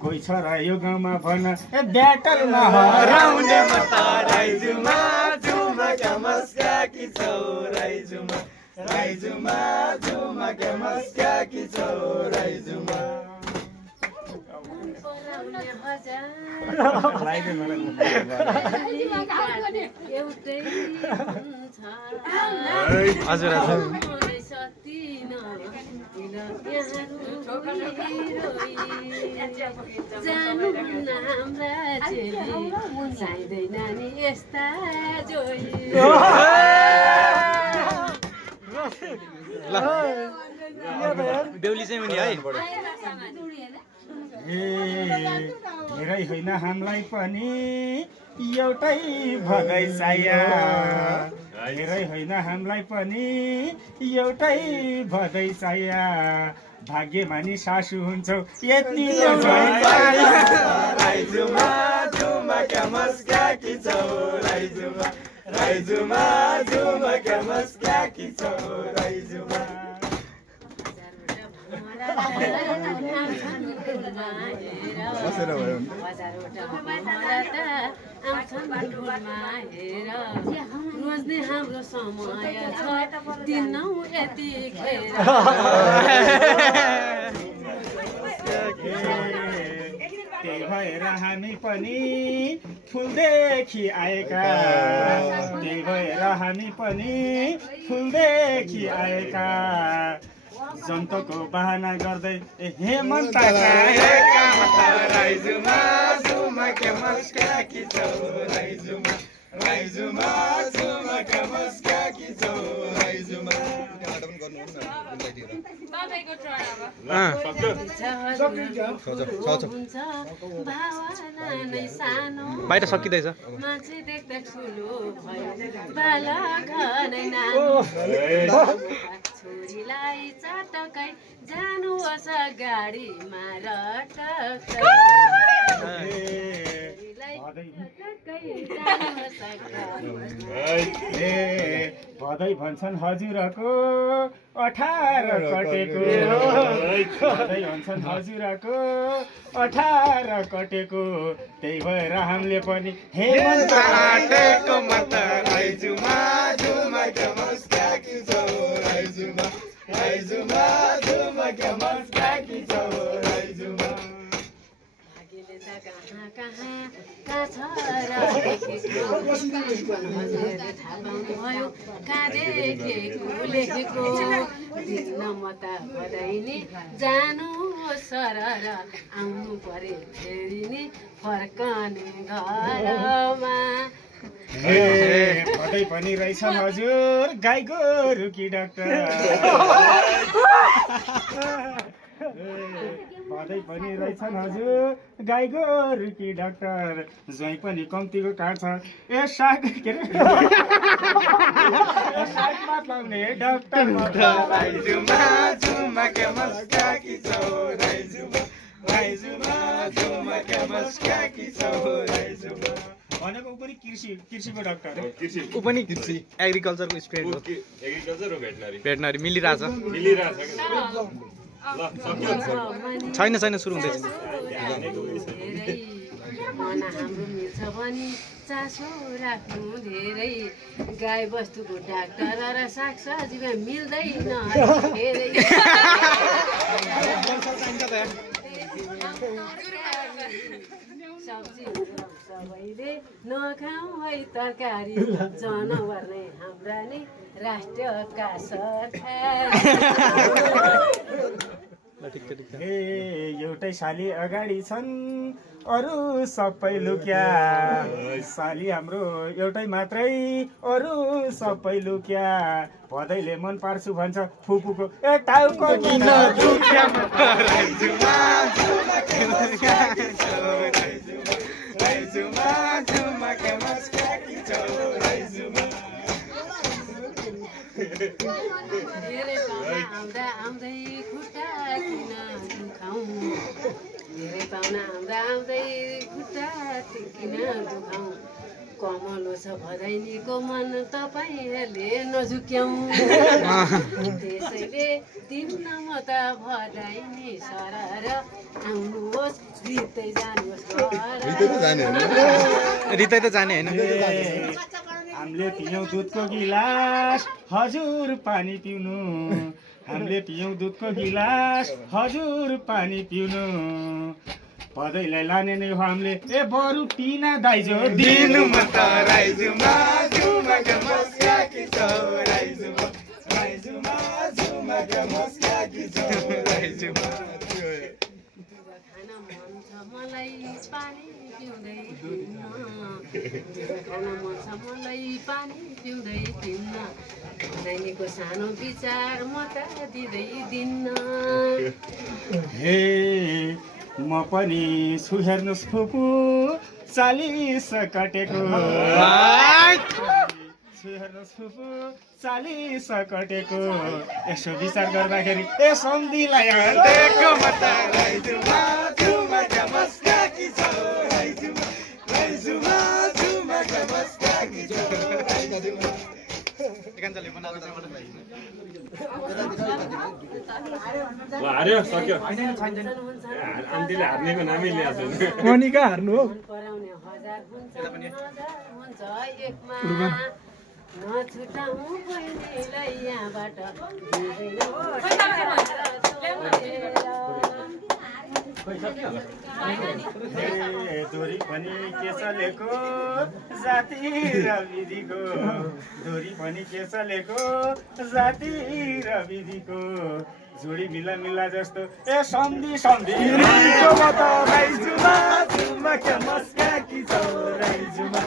कोही छोरा यो गाउँमा भन ब्याटलमा हराउने म राइजुमा झुमा क्या मस्का कि छौ राइजुमा राइजुमा झुमा क्या मस्का कि छौ राइजुमा हजुर हजुर जानु हाम्रा चेली चाहिँदैन नि यस्ता जोई बेहुली चाहिँ उनी है धेरै होइन हामीलाई पनि एउटै भगै साया धेरै होइन हामीलाई पनि एउटै भदै साया भाग्यमानी सासु हुन्छौ यति राइजुमा झुमा क्या मस्का कि छौ राइजुमा राइजुमा झुमा क्या मस्का कि छौ राइजुमा रोज्ने हाम्रो समय छ दिनौ यतिखेर त्यही भएर हामी पनि फुलदेखि आएका त्यही भएर हामी पनि फुलदेखि आएका जन्तको बहाना गर्दै हेमन्त राइजुमा झुमा क्या मस्का कि छौ राइजुमा राइजुमा झुमा क्या मस्का कि छौ राइजुमा बाहिर सकिँदैछ मान्छे देख्दा ठुलो भयो बालक नै छोरीलाई चटकै जानुहोस् गाडीमा भदै भन्छन् हजुरको 18 कटेको भदै भन्छन् हजुरको 18 कटेको त्यही भएर हामीले पनि हेमन्त आटेको मत राइजुमा झुमा क्या मस्का कि छौ राइजुमा राइजुमा झुमा क्या मस्का कि छौ राइजुमा कहाँ छ र देखेको भयो कहाँ देखेको लेखेको दिन म त बधाइनी जानु सरर आउनु परे फेरि नि फर्कने घरमा भदै पनि रहेछन् हजुर गाई गोरु कि डाक्टर भदै पनि रहेछन् हजुर गाई गोरु कि डाक्टर ज्वाइँ पनि कम्तीको काट्छ ए साग के अरे सागमा लाउने डाक्टर राइजुमा झुमा क्या मस्का कि छौ राइजुमा राइजुमा झुमा क्या मस्का कि छौ राइजुमा भनेको पनि कृषिको डाक्टर ऊ पनि एग्रिकल्चरको स्टुडेन्ट हो एग्रिकल्चर हो भेटनरी मिलिरहेछ छैन सुरु हुँदैछ मन हाम्रो मिल्छ भने चासो राख्नु धेरै गाई बस्तुको डाक्टर र सागसब्जीमा मिल्दैन धेरै सब्जी सबैले नखाउँ है तरकारी जनावर नै हाम्रा नै राष्ट्रका सरकार एउटै साली अगाडि छन् अरू सबै लुक्या साली हाम्रो एउटै मात्रै अरू सबै लुक्या भदैले मन पार्छु भन्छ फुपूको ए टाउको किन दुख्या राइजुमा झुमा क्या मस्का कि छौ राइजुमा झुमा क्या मस्का कि छौ राइजुमा धेरै पाहुना आउँदा आउँदै खुट्टा किन दुखाउँ धेरै पाहुना आउँदा आउँदै खुट्टा किन दुखाउँ कमलो छ भदैनीको मन तपाईँहरूले नझुक्याउँ त्यसैले तिम्न म त भदैनी सरर रित्तै जानुहोस् घर भित्र त जाने होइन रितै त जाने होइन ए, हामीले पियौँ दुधको गिलास हजुर पानी पिउनु हामीले पियौँ दुधको गिलास हजुर पानी पिउनु पदैलाई लाने नै हो हामीले ए बरु पिना दाइजो दिनुमा त राइजुमा झुमाका मस्काकी छौ राइजुमा राइजुमा झुमाका मस्काकी छौ राइजुमा खान मन छ मलाई पानी पिउँदै दिन्न खान मन छ मलाई पानी पिउँदै दिन्न नानीको सानो विचार म त दिँदै दिन्न हे म पनि छु हेर्नुहोस् फुपू 40 कटेको छु हेर्नुहोस् फुपू 40 कटेको यसो विचार गर्दाखेरि ए सम्धिलाई हातेको म त राइजुमा झुमाका मस्काकी छौ राइजुमा राइजुमा झुमाका मस्काकी छौ राइजुमा हार्यो सक्यो आन्टीले हार्नेको नामै ल्याएको छैन मोनिका हार्नु हो पराउने हजार हुन्छ एकमा नछुटाउँ बहिनीलाई यहाँबाट दोरी पनि के चलेको जाति र विधिको दोरी पनि के चलेको जाति र विधिको जोडी मिला मिला जस्तो ए सम्धि सम्धि राइजुमा झुमाका मस्काकी छौ राइजुमा